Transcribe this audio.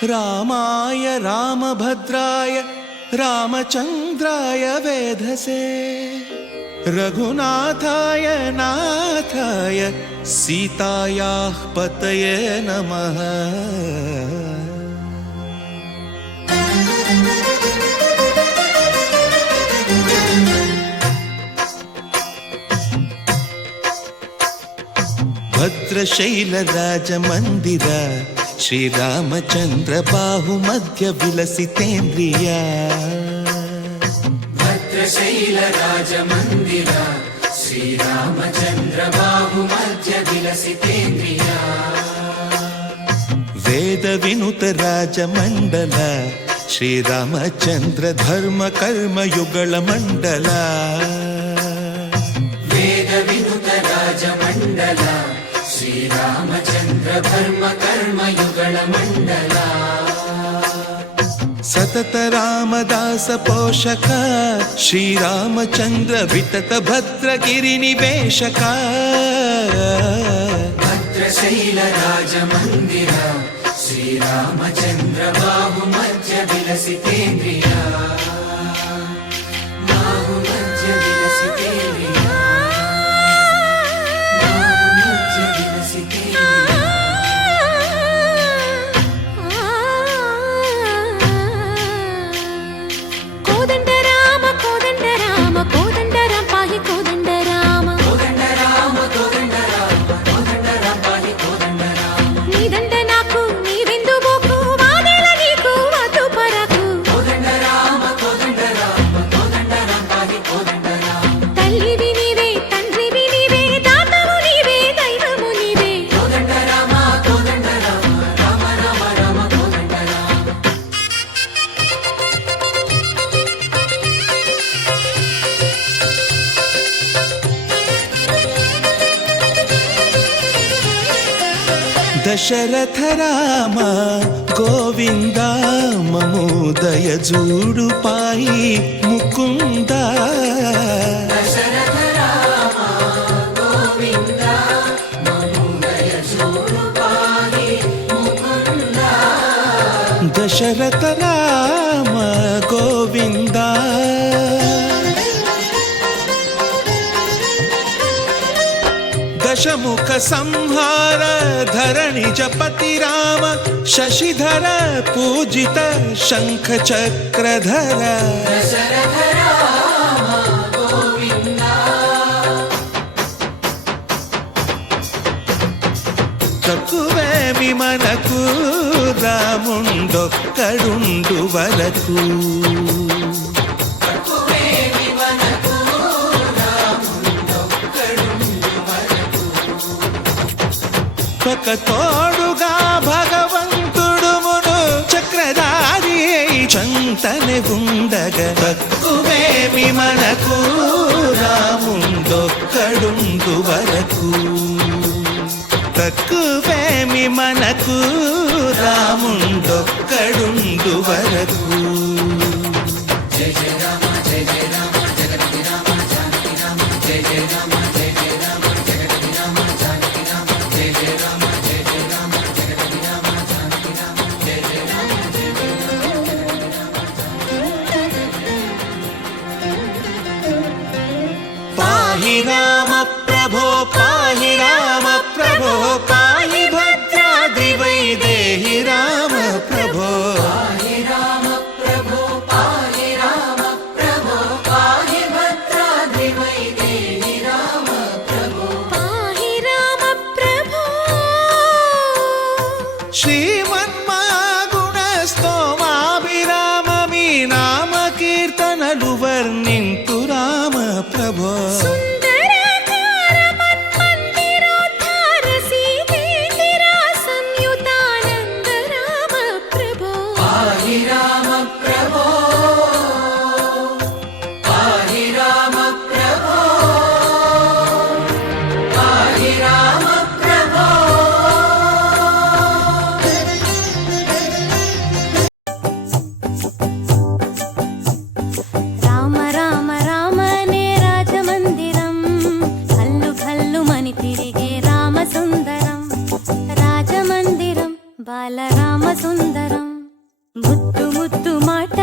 रामाय रामभद्राय रामचन्द्राय वेधसे रघुनाथाय नाथाय सीतायाः पतये नमः। भद्रशैलराजमन्दिर श्रीरामचन्द्र बाहुमध्य विलसितेन्द्रिया। भद्रशैलराजमन्दिर श्रीरामचन्द्र बाहुमध्य विलसितेन्द्रिया। वेदविनुत राजमण्डल श्रीरामचन्द्र धर्म कर्म युगल मण्डल। वेदविनुत राजमण्डल श्रीरामचन्द्र धर्म कर्म युगल मण्डल। सतत रामदास पोषक श्रीरामचन्द्र वितत भद्रगिरि निवेशक। भद्रशैल राजमन्दिर श्रीरामचन्द्र बाहुमध्य विलसितेन्द्रिया। बाहुमध्य विलसितेन्द्रिया। बाहुमध्य विलसितेन्द्रिया। दशरथ राम गोविंद ममोदय जूडु पाई मुकुंद। दशरथ राम गोविंद ममोदय जूडु पाई मुकुंद। दशरथ राम गोविंद दशमुख संहार धरणि जपति राम शशिधर पूजित शंख चक्रधर। दशरथ राम गोविंद। तकुवेमि मनकु रामुंडొక్కడుండు వరకు। ఒక తోడుగా భగవంతుడు మును చక్రధారి చంతనే ఉండగ తక్కువేమి మనకు రాముండొక్కడుండు వరకు। తక్కువేమి మనకు రాముండొక్కడుండు వరకు। జయ జయ రామ జయ జయ రామ జగతి రామ జానకి రామ జయ జయ రామ జయ జయ రామ జగతి రామ జానకి రామ జయ జయ రామ జయ జయ రామ జగతి రామ జానకి రామ జయ జయ రామ జయ జయ రామ। పాహి రామ ప్రభో పాహి రామ ప్రభో పాహి భద్రాద్రి వైదేహి రామ ప్రభో। పాహి రామ ప్రభో పాహి రామ ప్రభో పాహి భద్రాద్రి వైదేహి రామ ప్రభో। పాహి రామ ప్రభో। శ్రీమన్మాగుణ స్తోమాభిరామ మీ నామ కీర్తనలు వర్ణింతు రామ ప్రభో। సుందరాకార మన్మందిరోద్ధార సీతేందిర సంయుతానంద రామ ప్రభో। పాహి రామ ప్రభో పాహి రామ ప్రభో పాహి రామ ప్రభో। బలరామ సుందరం ముద్దు ముద్దు మాట